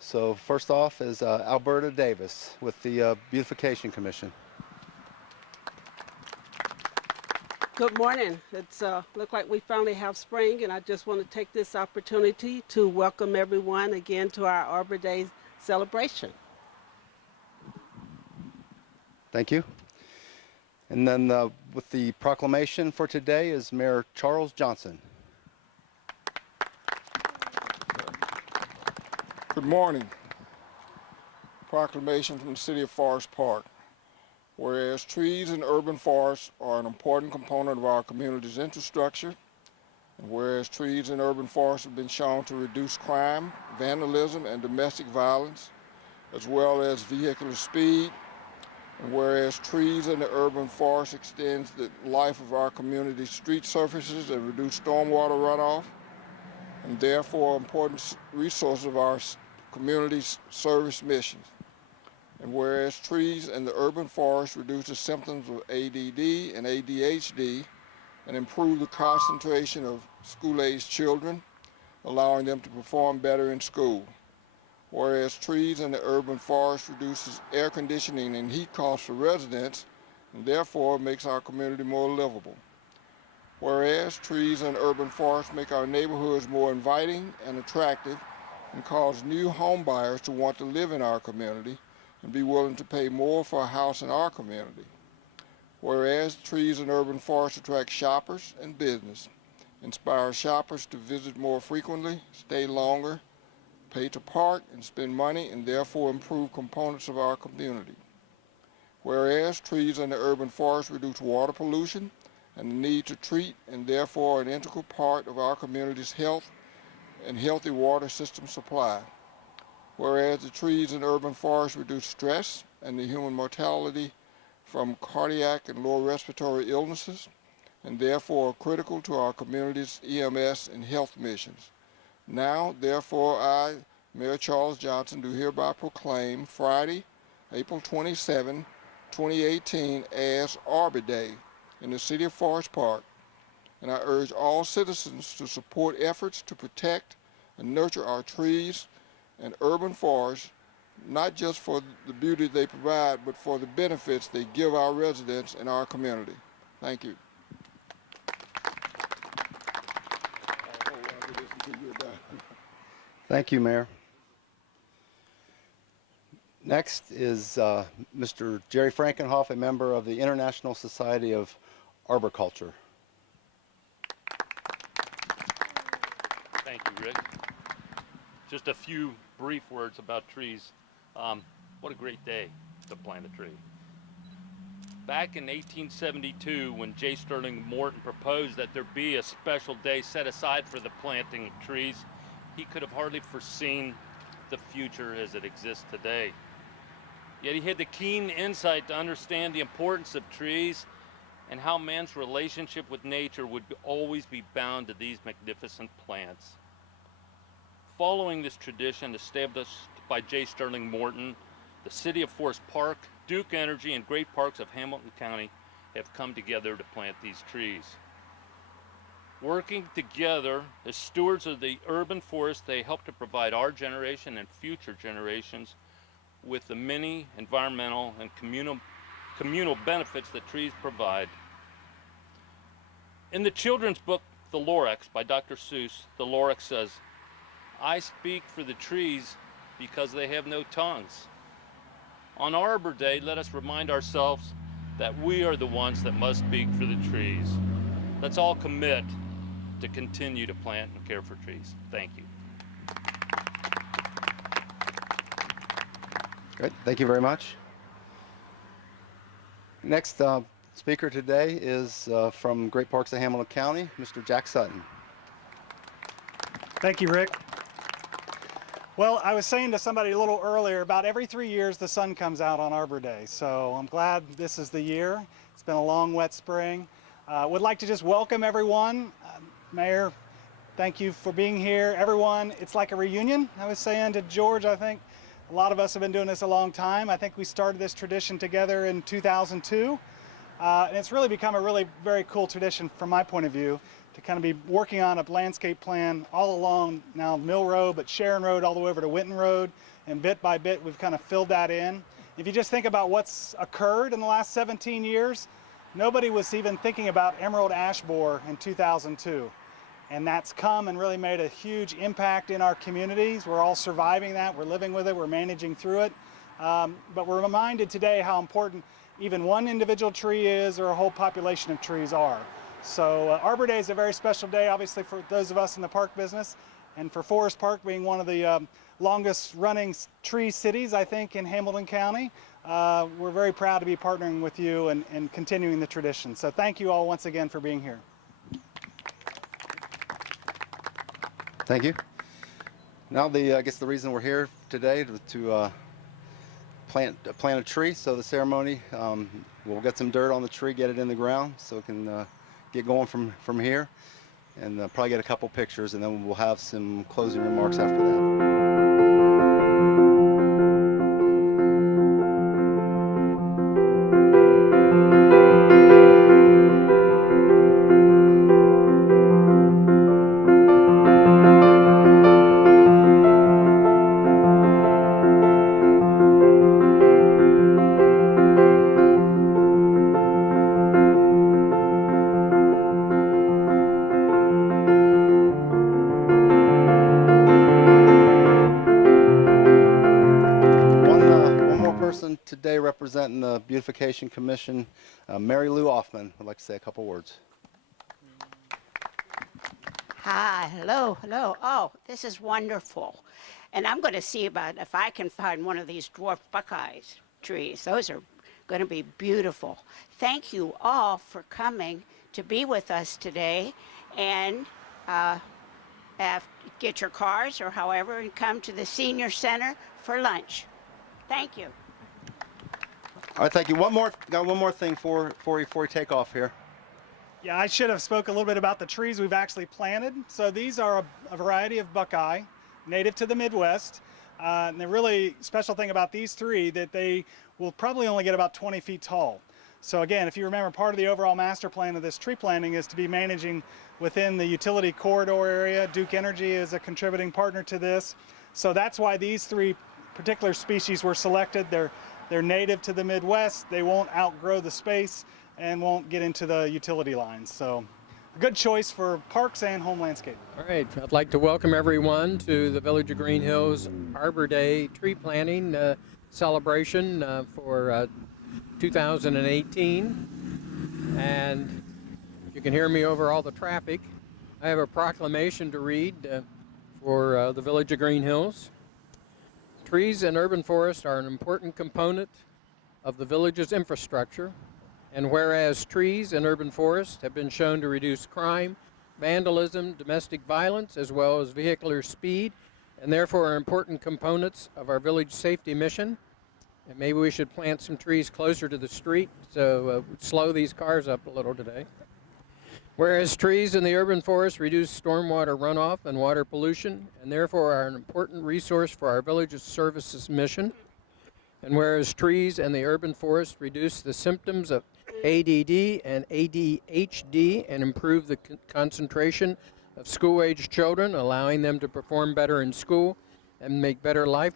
So first off is Alberta Davis with the Beautification Commission. Good morning. It's look like we finally have spring, and I just want to take this opportunity to welcome everyone again to our Arbor Day celebration. Thank you. And then with the proclamation for today is Mayor Charles Johnson. Good morning. Proclamation from the City of Forest Park. Whereas trees and urban forests are an important component of our community's infrastructure, and whereas trees and urban forests have been shown to reduce crime, vandalism, and domestic violence, as well as vehicular speed, and whereas trees in the urban forest extends the life of our community's street surfaces and reduce stormwater runoff, and therefore important resources of our community's service missions. And whereas trees in the urban forest reduce the symptoms of ADD and ADHD and improve the concentration of school-aged children, allowing them to perform better in school. Whereas trees in the urban forest reduces air conditioning and heat costs for residents and therefore makes our community more livable. Whereas trees in urban forests make our neighborhoods more inviting and attractive and cause new home buyers to want to live in our community and be willing to pay more for a house in our community. Whereas trees in urban forests attract shoppers and business, inspire shoppers to visit more frequently, stay longer, pay to park and spend money, and therefore improve components of our community. Whereas trees in the urban forest reduce water pollution and the need to treat, and therefore an integral part of our community's health and healthy water system supply. Whereas the trees in urban forests reduce stress and the human mortality from cardiac and lower respiratory illnesses, and therefore are critical to our community's EMS and health missions. Now, therefore, I, Mayor Charles Johnson, do hereby proclaim Friday, April 27, 2018 as Arbor Day in the City of Forest Park, and I urge all citizens to support efforts to protect and nurture our trees and urban forests, not just for the beauty they provide, but for the benefits they give our residents and our community. Thank you. Thank you, Mayor. Next is Mr. Jerry Frankenhoff, a member of the International Society of Arboriculture. Thank you, Rick. Just a few brief words about trees. What a great day to plant a tree. Back in 1872, when J. Sterling Morton proposed that there be a special day set aside for the planting of trees, he could have hardly foreseen the future as it exists today. Yet he had the keen insight to understand the importance of trees and how man's relationship with nature would always be bound to these magnificent plants. Following this tradition established by J. Sterling Morton, the City of Forest Park, Duke Energy, and Great Parks of Hamilton County have come together to plant these trees. Working together as stewards of the urban forest, they help to provide our generation and future generations with the many environmental and communal benefits that trees provide. In the children's book, The Lorax by Dr. Seuss, the Lorax says, "I speak for the trees because they have no tongues." On Arbor Day, let us remind ourselves that we are the ones that must speak for the trees. Let's all commit to continue to plant and care for trees. Thank you. Great, thank you very much. Next speaker today is from Great Parks of Hamilton County, Mr. Jack Sutton. Thank you, Rick. Well, I was saying to somebody a little earlier, about every 3 years the sun comes out on Arbor Day, so I'm glad this is the year. It's been a long, wet spring. Would like to just welcome everyone. Mayor, thank you for being here. Everyone, it's like a reunion. I was saying to George, I think a lot of us have been doing this a long time. I think we started this tradition together in 2002, and it's really become a very cool tradition from my point of view to kind of be working on a landscape plan all along now Mill Road, but Sharon Road all the way over to Winton Road, and bit by bit we've kind of filled that in. If you just think about what's occurred in the last 17 years, nobody was even thinking about emerald ash borer in 2002. And that's come and really made a huge impact in our communities. We're all surviving that, we're living with it, we're managing through it. But we're reminded today how important even one individual tree is or a whole population of trees are. So Arbor Day is a very special day, obviously, for those of us in the park business, and for Forest Park being one of the longest running tree cities, I think, in Hamilton County. We're very proud to be partnering with you and continuing the tradition. So thank you all once again for being here. Thank you. Now, I guess the reason we're here today to plant a tree. So the ceremony, we'll get some dirt on the tree, get it in the ground, so it can get going from here, and probably get a couple pictures, and then we'll have some closing remarks after that. Today representing the Beautification Commission, Mary Lou Offman would like to say a couple words. Hi, hello. Oh, this is wonderful. And I'm going to see about if I can find one of these dwarf buckeyes trees. Those are going to be beautiful. Thank you all for coming to be with us today, and get your cars or however and come to the Senior Center for lunch. Thank you. All right, thank you. Got one more thing before we take off here. Yeah, I should have spoke a little bit about the trees we've actually planted. So these are a variety of buckeye, native to the Midwest. And the really special thing about these three that they will probably only get about 20 feet tall. So again, if you remember, part of the overall master plan of this tree planting is to be managing within the utility corridor area. Duke Energy is a contributing partner to this. So that's why these three particular species were selected. They're native to the Midwest. They won't outgrow the space and won't get into the utility lines. So a good choice for parks and home landscape. All right, I'd like to welcome everyone to the Village of Greenhills Arbor Day tree planting celebration for 2018. And you can hear me over all the traffic. I have a proclamation to read for the Village of Greenhills. Trees and urban forests are an important component of the village's infrastructure, and whereas trees and urban forests have been shown to reduce crime, vandalism, domestic violence, as well as vehicular speed, and therefore are important components of our village safety mission. And maybe we should plant some trees closer to the street, so slow these cars up a little today. Whereas trees in the urban forest reduce stormwater runoff and water pollution, and therefore are an important resource for our village's services mission. And whereas trees in the urban forest reduce the symptoms of ADD and ADHD and improve the concentration of school-aged children, allowing them to perform better in school and make better life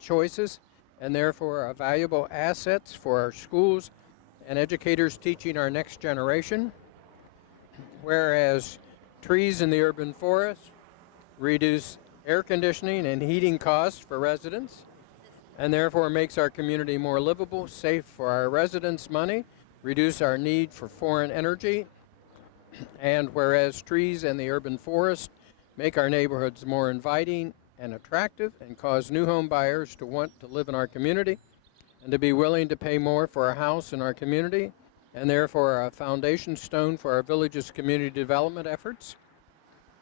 choices, and therefore are valuable assets for our schools and educators teaching our next generation. Whereas trees in the urban forest reduce air conditioning and heating costs for residents, and therefore makes our community more livable, safe for our residents' money, reduce our need for foreign energy. And whereas trees in the urban forest make our neighborhoods more inviting and attractive and cause new home buyers to want to live in our community and to be willing to pay more for a house in our community, and therefore are a foundation stone for our village's community development efforts.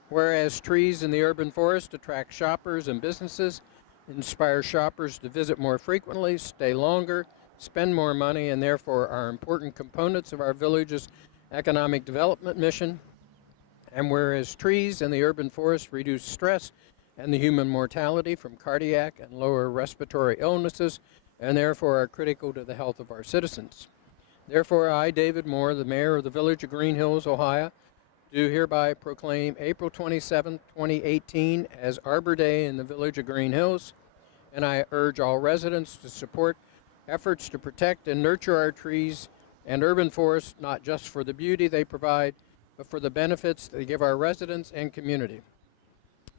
Whereas trees in the urban forest attract shoppers and businesses, inspire shoppers to visit more frequently, stay longer, spend more money, and therefore are important components of our village's economic development mission. And whereas trees in the urban forest reduce stress and the human mortality from cardiac and lower respiratory illnesses, and therefore are critical to the health of our citizens. Therefore, I, David Moore, the mayor of the Village of Greenhills, Ohio, do hereby proclaim April 27, 2018 as Arbor Day in the village of Greenhills, and I urge all residents to support efforts to protect and nurture our trees and urban forests, not just for the beauty they provide, but for the benefits they give our residents and community.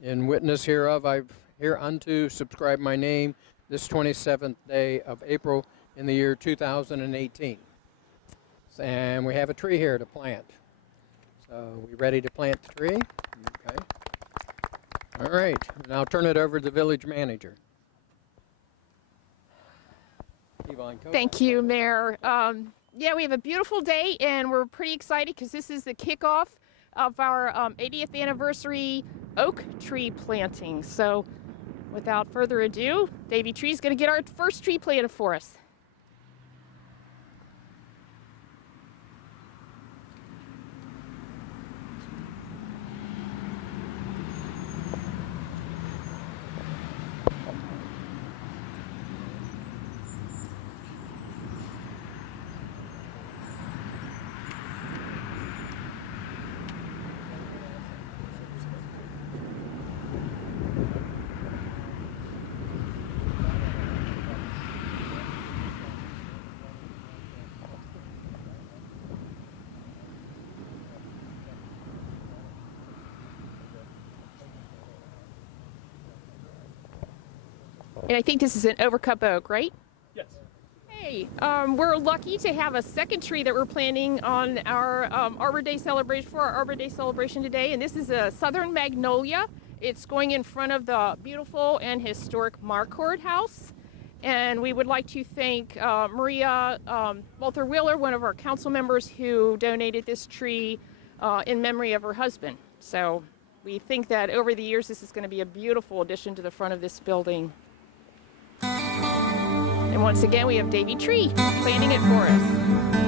In witness hereof, I've hereunto subscribed my name this 27th day of April in the year 2018. And we have a tree here to plant. So we ready to plant the tree? Okay. All right, and I'll turn it over to the village manager. Yvonne, Thank you, Mayor. Yeah, we have a beautiful day, and we're pretty excited because this is the kickoff of our 80th anniversary oak tree planting. So without further ado, Davy Tree's going to get our first tree planted for us. And I think this is an overcup oak, right? Yes. Hey, we're lucky to have a second tree that we're planting on our Arbor Day celebration for our Arbor Day celebration today, and this is a southern magnolia. It's going in front of the beautiful and historic Marquardt House, and we would like to thank Maria Walter Wheeler, one of our council members, who donated this tree in memory of her husband. So we think that over the years this is going to be a beautiful addition to the front of this building. And once again, we have Davy Tree planting it for us.